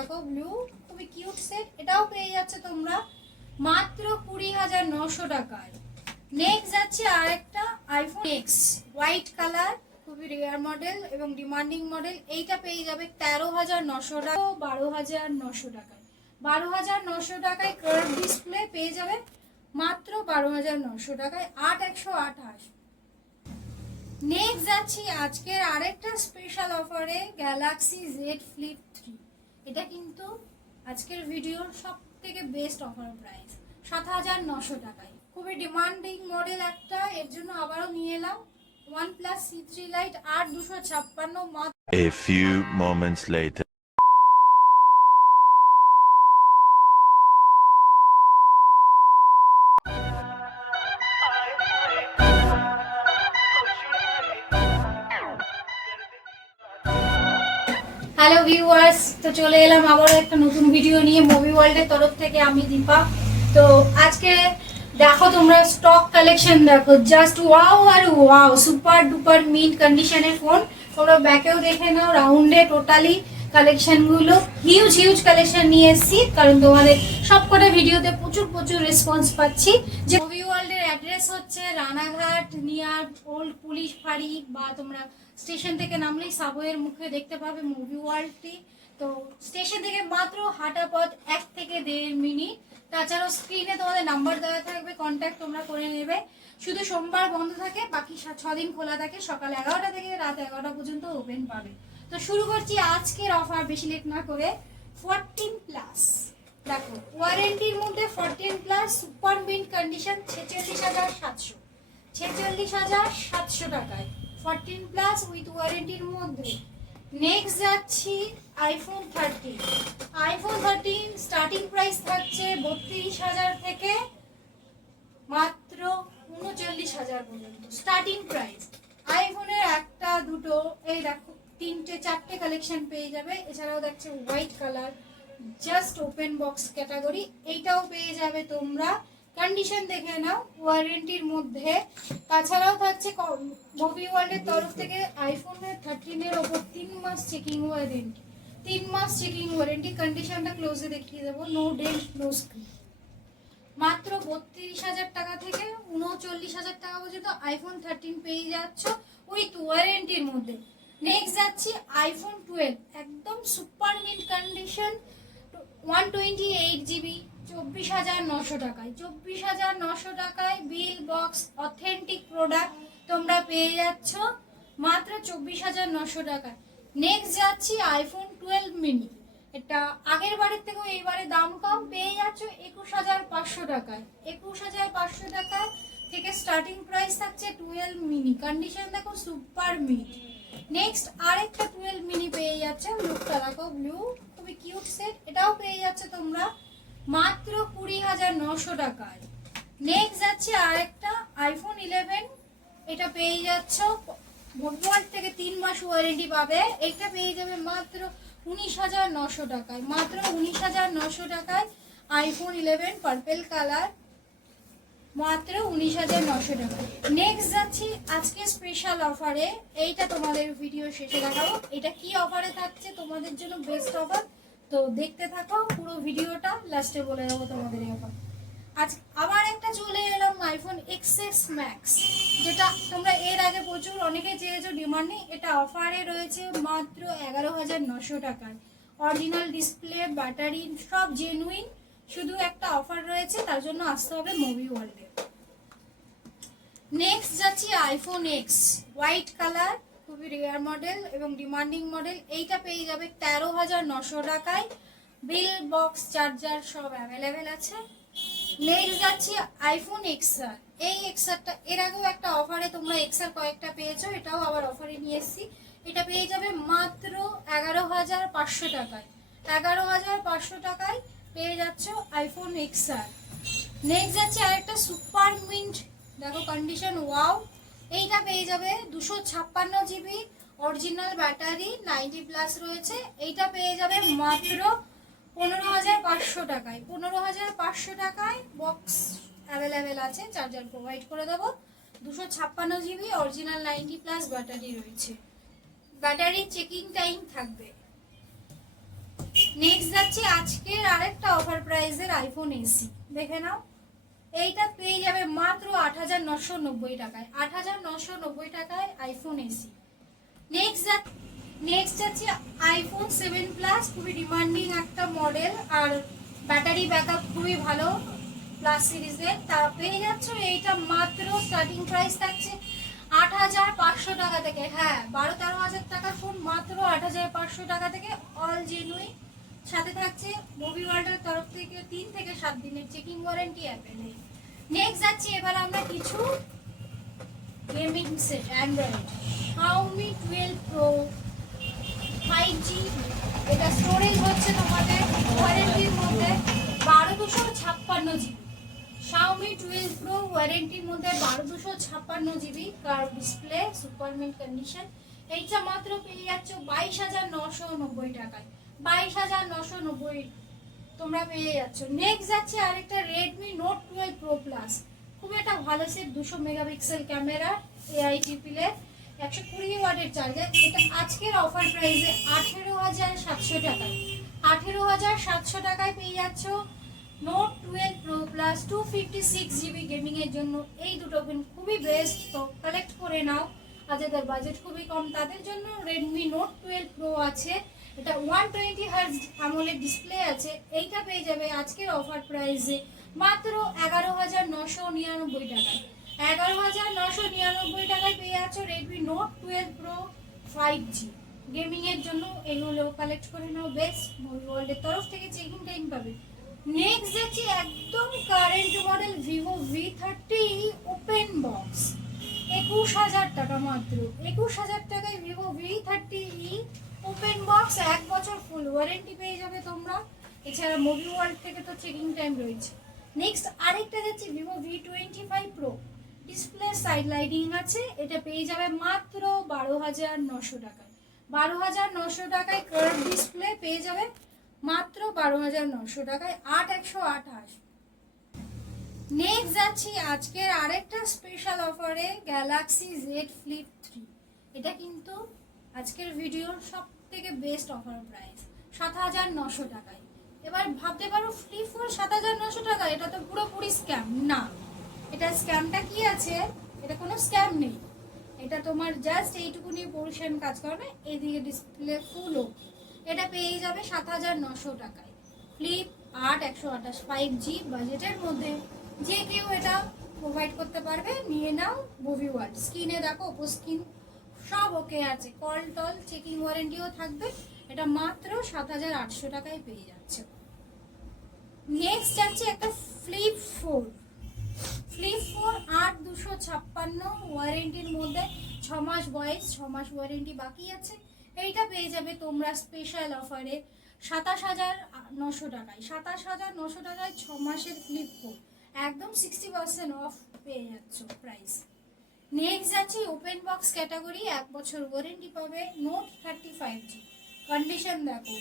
দেখো ব্লু, খুবই cute set. এটাও পেয়ে যাচ্ছে তোমরা মাত্র 20,900 টাকায়। নেক্সট যাচ্ছে আরেকটা আইফোন এক্স হোয়াইট কালার, খুবই রেয়ার মডেল এবং ডিমান্ডিং মডেল। এইটা পেয়ে যাবে 13,900 টাকা, 12,900 টাকায়। 12,900 টাকায় কার্ভ ডিসপ্লে পেয়ে যাবে মাত্র 12,900 টাকায়। 8,128। নেক্সট যাচ্ছি আজকের আরেকটা স্পেশাল অফারে, গ্যালাক্সি জেড ফ্লিপ 3। এটা কিন্তু আজকের ভিডিওর সব থেকে বেস্ট অফার প্রাইস, 7,900 টাকায়। খুবই ডিমান্ডিং মডেল একটা, এর জন্য আবারও নিয়ে এলাম OnePlus C3 Lite 8,256 মাত্র। A few moments later. Hello viewers, তো চলে এলাম আবারও একটা নতুন ভিডিও নিয়ে মুভি ওয়ার্ল্ডের তরফ থেকে। আমি দীপা। তো আজকে দেখো তোমরা স্টক কালেকশন দেখো, জাস্ট ওয়াও আর ওয়াও, সুপার ডুপার মিন্ট কন্ডিশনের ফোন। তোমরা ব্যাকেও দেখে নাও, রাউন্ডে টোটালি কালেকশনগুলো হিউজ হিউজ কালেকশন নিয়ে এসেছি, কারণ তোমাদের সবকটা ভিডিওতে প্রচুর প্রচুর রেসপন্স পাচ্ছি। যে মুভি ওয়ার্ল্ডের অ্যাড্রেস হচ্ছে রানাঘাট নিয়ার ওল্ড পুলিশ ফাঁড়ি, বা তোমরা স্টেশন থেকে নামলেই সাবওয়ের মুখে দেখতে পাবে মুভি ওয়ার্ল্ডটি। তো স্টেশন থেকে মাত্র হাঁটা পথ 1 থেকে 1.5 মিনিট। তাছাড়াও স্ক্রিনে তোমাদের নাম্বার দেওয়া থাকবে, কন্ট্যাক্ট তোমরা করে নেবে। শুধু সোমবার বন্ধ থাকে, বাকি 6 দিন খোলা থাকে। সকাল 11টা থেকে রাত 11টা পর্যন্ত ওপেন পাবে। তো শুরু করছি আজকের অফার, বেশি লেট না করে। 14+, দেখো ওয়ারেন্টির মধ্যে 14+ সুপার মিন্ট কন্ডিশন 46,700, 46,700 টাকায় 14+ উইথ ওয়ারেন্টির মধ্যে। নেক্সট যাচ্ছি আইফোন 13। আইফোন 13 স্টার্টিং প্রাইস থাকছে 32,000 থেকে মাত্র 39,000 পর্যন্ত স্টার্টিং প্রাইস। আইফোনের একটা দুটো, এই দেখো 3-4টে কালেকশন পেয়ে যাবে। এছাড়াও দেখছে white colour, just open box category, এইটাও পেয়ে যাবে তোমরা। কন্ডিশন দেখে নাও ওয়ারেন্টির মধ্যে। তাছাড়াও থাকছে মুভি ওয়ার্ল্ডের তরফ থেকে আইফোনের 13-এর ওপর 3 মাস চেকিং ওয়ারেন্টি, 3 মাস চেকিং ওয়ারেন্টি। কন্ডিশনটা ক্লোজে দেখিয়ে দেবো, নো ডেন্ট নো স্ক্রিন। মাত্র 32,000 টাকা থেকে 39,000 টাকা পর্যন্ত আইফোন 13 পেয়ে যাচ্ছ উইথ ওয়ারেন্টির মধ্যে। নেক্সট যাচ্ছি আইফোন 12, একদম সুপার মিন্ট কন্ডিশন, 128GB, 24,900 টাকায়। 24,900 টাকায় বিল বক্স অথেন্টিক প্রোডাক্ট তোমরা পেয়ে যাচ্ছ মাত্র 24,900 টাকায়। নেক্সট যাচ্ছি আইফোন 12 মিনি। এটা আগের বারের থেকেও এইবারে দাম কম, পেয়ে যাচ্ছ 21,500 টাকায়। 21,500 টাকায় থেকে স্টার্টিং প্রাইস থাকছে 12 মিনি। কন্ডিশন দেখো সুপার মিন্ট। নেক্সট আরেকটা 12 মিনি পেয়ে যাচ্ছে, লুকটা দেখো ব্লু, খুবই কিউট সেট। এটাও পেয়ে যাচ্ছে তোমরা মাত্র 20,900 টাকায়। নেক্সট যাচ্ছে আরেকটা আইফোন 11, এটা পেয়ে যাচ্ছ মোবাইল থেকে 3 মাস ওয়ারেন্টি পাবে। এটা পেয়ে যাবে মাত্র 19,900 টাকায়, মাত্র 19,900 টাকায় আইফোন 11 পার্পল কালার, মাত্র 19,900 টাকা। নেক্সট যাচ্ছি আজকে স্পেশাল অফারে, এইটা তোমাদের ভিডিও শেষে দেখাবো এটা কি অফারে থাকছে তোমাদের জন্য বেস্ট অফার। তো দেখতে থাকো পুরো ভিডিওটা, লাস্টে বলে দেবো তোমাদের এই অফার। আজ আবার একটা চলে এলাম আইফোন XS Max, যেটা তোমরা এর আগে প্রচুর অনেকে চেয়েছো, ডিমান্ডে। এটা অফারে রয়েছে মাত্র 11,900 টাকায়। অরিজিনাল ডিসপ্লে, ব্যাটারি সব জেনুইন। শুধু একটা অফার রয়েছে, তার জন্য আসতে হবে মুভি ওয়ার্ল্ডে। নেক্সট যাচ্ছি আইফোন X হোয়াইট কালার, খুবই রেয়ার মডেল এবং ডিমান্ডিং মডেল। এইটা পেয়ে যাবে 13,900 টাকায়। বিল বক্স চার্জার সব অ্যাভেলেবেল আছে। নেক্সট যাচ্ছি আইফোন XR। এই XRটা এর আগেও একটা অফারে তোমরা XR কয়েকটা পেয়েছো, এটাও আবার অফারে নিয়ে এসেছি। এটা পেয়ে যাবে মাত্র 11,500 টাকায়। 11,500 টাকায় পেয়ে যাচ্ছ আইফোন XR। নেক্সট যাচ্ছে আরেকটা সুপার মিন্ট, দেখো কন্ডিশন ওয়াও। এইটা পেয়ে যাবে 256GB, অরিজিনাল ব্যাটারি, 90+ রয়েছে। এইটা পেয়ে যাবে মাত্র 15,500 টাকায়। 15,500 টাকায় বক্স অ্যাভেলেবেল আছে, চার্জার প্রোভাইড করে দেবো। 256GB, অরিজিনাল 90+ ব্যাটারি রয়েছে। ব্যাটারি চেকিং টাইম থাকবে। নেক্সট যাচ্ছে আজকের আরেকটা অফার প্রাইসের আইফোন এসি, দেখে নাও। এইটা পেয়ে যাবে মাত্র 8,990 টাকায়। 8,990 টাকায় আইফোন এসি। নেক্সট যাচ্ছে আইফোন 7 প্লাস, খুবই ডিমান্ডিং একটা মডেল, আর ব্যাটারি ব্যাকআপ খুবই ভালো প্লাস সিরিজের। তা পেয়ে যাচ্ছ এইটা মাত্র স্টার্টিং প্রাইস থাকছে 8,500 টাকা থেকে। হ্যাঁ, 12-13 হাজার টাকার ফোন মাত্র 8,500 টাকা থেকে, অল জেনুইন। সাথে থাকছে মুভি ওয়ার্ল্ডের তরফ থেকে 3 থেকে 7 দিনের চেকিং ওয়ারেন্টি অ্যাপেলে। নেক্সট যাচ্ছি এবার আমরা কিছু gaming set Android. Xiaomi 12 Pro 5G, এটা স্টোরেজ হচ্ছে তোমাদের ওয়ারেন্টির মধ্যে 1256 জিবি। Xiaomi 12 Pro ওয়ারেন্টির মধ্যে 1256 GB, curve display, super mint condition. এইটা মাত্র পেয়ে যাচ্ছ 22,990 টাকায়। 22,990 তোমরা পেয়ে যাচ্ছ। নেক্সট যাচ্ছে আরেকটা Redmi Note 12 Pro Plus, খুব একটা ভালো সেট, 200 মেগাপিক্সেল ক্যামেরা, AI টিপিলে, 120 ওয়াটের চার্জার। এটা আজকের অফার প্রাইসে 18,700 টাকায়। 18,700 টাকায় পেয়ে যাচ্ছ Note 12 Pro Plus 256 GB gaming এর জন্য। এই দুটো ফোন খুবই বেস্ট, তো কালেক্ট করে নাও। আর যাদের বাজেট খুবই কম তাদের জন্য Redmi Note 12 Pro আছে। এটা 120 হার্জ AMOLED ডিসপ্লে আছে। এইটা পেয়ে যাবে আজকের অফার প্রাইসে মাত্র 11,999 টাকায়। 11,999 টাকায় পেয়ে যাচ্ছ Redmi Note 12 Pro 5G gaming এর জন্য। এগুলো কালেক্ট করে নাও, বেস্ট মুভি ওয়ার্ল্ডের তরফ থেকে চেকিং টাইম পাবে। নেক্সট যাচ্ছে একদম current model Vivo V30 open box, 21,000 টাকা মাত্র। 21,000 টাকায় Vivo V30 ওপেন বক্স, 1 বছর ফুল ওয়ারেন্টি পেয়ে যাবে তোমরা। এছাড়া মুভি ওয়ার্ল্ড থেকে তো চেকিং টাইম রয়েছে। নেক্সট আরেকটা যাচ্ছে Vivo V25 Pro, display side lighting আছে। এটা পেয়ে যাবে মাত্র 12,900 টাকায়। 12,900 টাকায় কার্ভ ডিসপ্লে পেয়ে যাবে মাত্র 12,900 টাকায়, 8,128। নেক্সট যাচ্ছি আজকের আরেকটা স্পেশাল অফারে Galaxy Z Flip 3। এটা কিন্তু আজকের ভিডিওর সব থেকে বেস্ট অফার প্রাইস, 7,900 টাকায়। এবার ভাবতে পারো ফ্লিপ ফোন 7,900 টাকা, এটা তো পুরোপুরি স্ক্যাম না। এটা স্ক্যামটা কি আছে? এটা কোনো স্ক্যাম নেই, এটা তোমার জাস্ট এইটুকুনি পোর্শন কাজ করবে, এইদিকে ডিসপ্লে ফুলও। এটা পেয়ে যাবে 7,900 টাকায়। ফ্লিপ 8,128 5G বাজেটের মধ্যে যে কেউ এটা প্রোভাইড করতে পারবে। নিয়ে নাও মুভি ওয়ার্ল্ড, স্ক্রিনে দেখো ওপো স্ক্রিন সব ওকে আছে, কল টল চেকিং ওয়ারেন্টিও থাকবে। এটা মাত্র 7,800 টাকায় পেয়ে যাচ্ছে। নেক্সট যাচ্ছে একটা ফ্লিপ 4 8,256 ওয়ারেন্টির মধ্যে, 6 মাস বয়স, 6 মাস ওয়ারেন্টি বাকি আছে। এইটা পেয়ে যাবে তোমরা স্পেশাল অফারে 27,900 টাকায়। 27,900 টাকায় 6 মাসের ফ্লিপ 4, একদম 60% অফ পেয়ে যাচ্ছ প্রাইস। নেক্সট যাচ্ছে ওপেন বক্স ক্যাটাগরি, 1 বছর ওয়ারেন্টি পাবে, Note 35G। কন্ডিশন দেখো,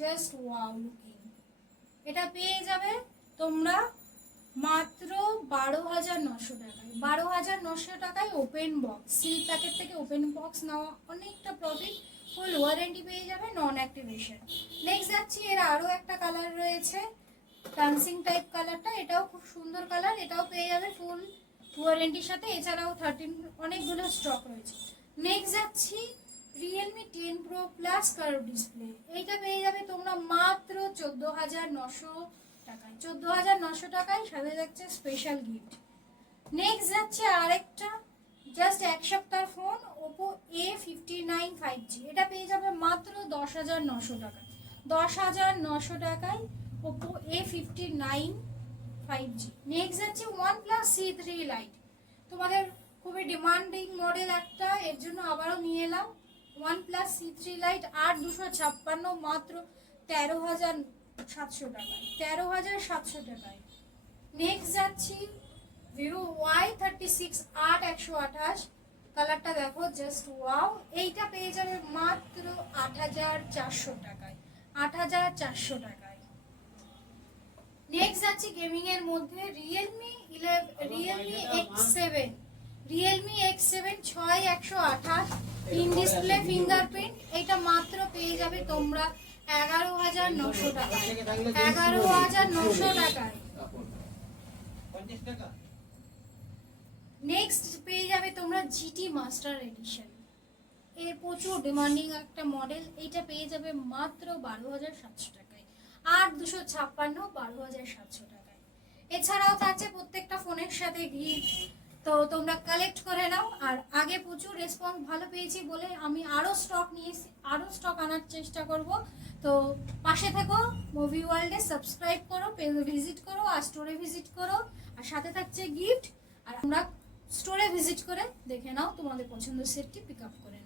জাস্ট ওয়াও লুকিং। এটা পেয়ে যাবে তোমরা মাত্র 12,900 টাকায়। 12,900 টাকায় ওপেন বক্স, সিল প্যাকেট থেকে ওপেন বক্স নেওয়া অনেকটা প্রফিট, ফুল ওয়ারেন্টি পেয়ে যাবে, নন অ্যাক্টিভেশন। নেক্সট যাচ্ছি এর আরও একটা কালার রয়েছে, ডান্সিং টাইপ কালারটা, এটাও খুব সুন্দর কালার, এটাও পেয়ে যাবে ফুল ওয়ারেন্টির সাথে। এছাড়াও 13 অনেকগুলো স্টক রয়েছে। নেক্সট যাচ্ছি Realme 10 Pro Plus curve display, এইটা পেয়ে যাবে তোমরা মাত্র 14,900 টাকায়। 14,900 টাকায় সাথে যাচ্ছে স্পেশাল গিফট। নেক্সট যাচ্ছে আরেকটা জাস্ট 1 সপ্তাহ ফোন, Oppo A59 5G। এটা পেয়ে যাবে মাত্র 10,900 টাকায়। 10,900 টাকায় Oppo A59 5G। নেক্সট যাচ্ছে OnePlus C3 Lite, তোমাদের খুবই ডিমান্ডিং মডেল একটা, এর জন্য আবারও নিয়ে এলাম OnePlus C3 Lite 8,256 মাত্র 13,700 টাকায়। 13,700 টাকায়। নেক্সট যাচ্ছি Vivo Y36 8,128, কালারটা দেখো জাস্ট ওয়াও। এইটা পেয়ে যাবে মাত্র 8,400 টাকায়। 8,400 টাকায়। নেক্সট যাচ্ছি গেমিং এর মধ্যে Realme X7 6,128 in display fingerprint. এটা মাত্র পেয়ে যাবে তোমরা 11,900 টাকায়, 11,900 টাকায়। নেক্সট পেয়ে যাবে তোমরা জিটি মাস্টার এডিশন। এর প্রচুর ডিমান্ডিং একটা মডেল, এইটা পেয়ে যাবে মাত্র 12,700 টাকায়। 8,256 12,700 টাকায়। এছাড়াও থাকছে প্রত্যেকটা ফোনের সাথে গিফট, তো তোমরা কালেক্ট করে নাও। আর আগে প্রচুর রেসপন্স ভালো পেয়েছি বলে আমি আরও স্টক আনার চেষ্টা করব। তো পাশে থেকো, মুভি ওয়ার্ল্ডে সাবস্ক্রাইব করো, পেজে ভিজিট করো আর স্টোরে ভিজিট করো। আর সাথে থাকছে গিফট। আর আমরা স্টোরে ভিজিট করে দেখে নাও, তোমাদের পছন্দের সেটটি পিক আপ করে নাও।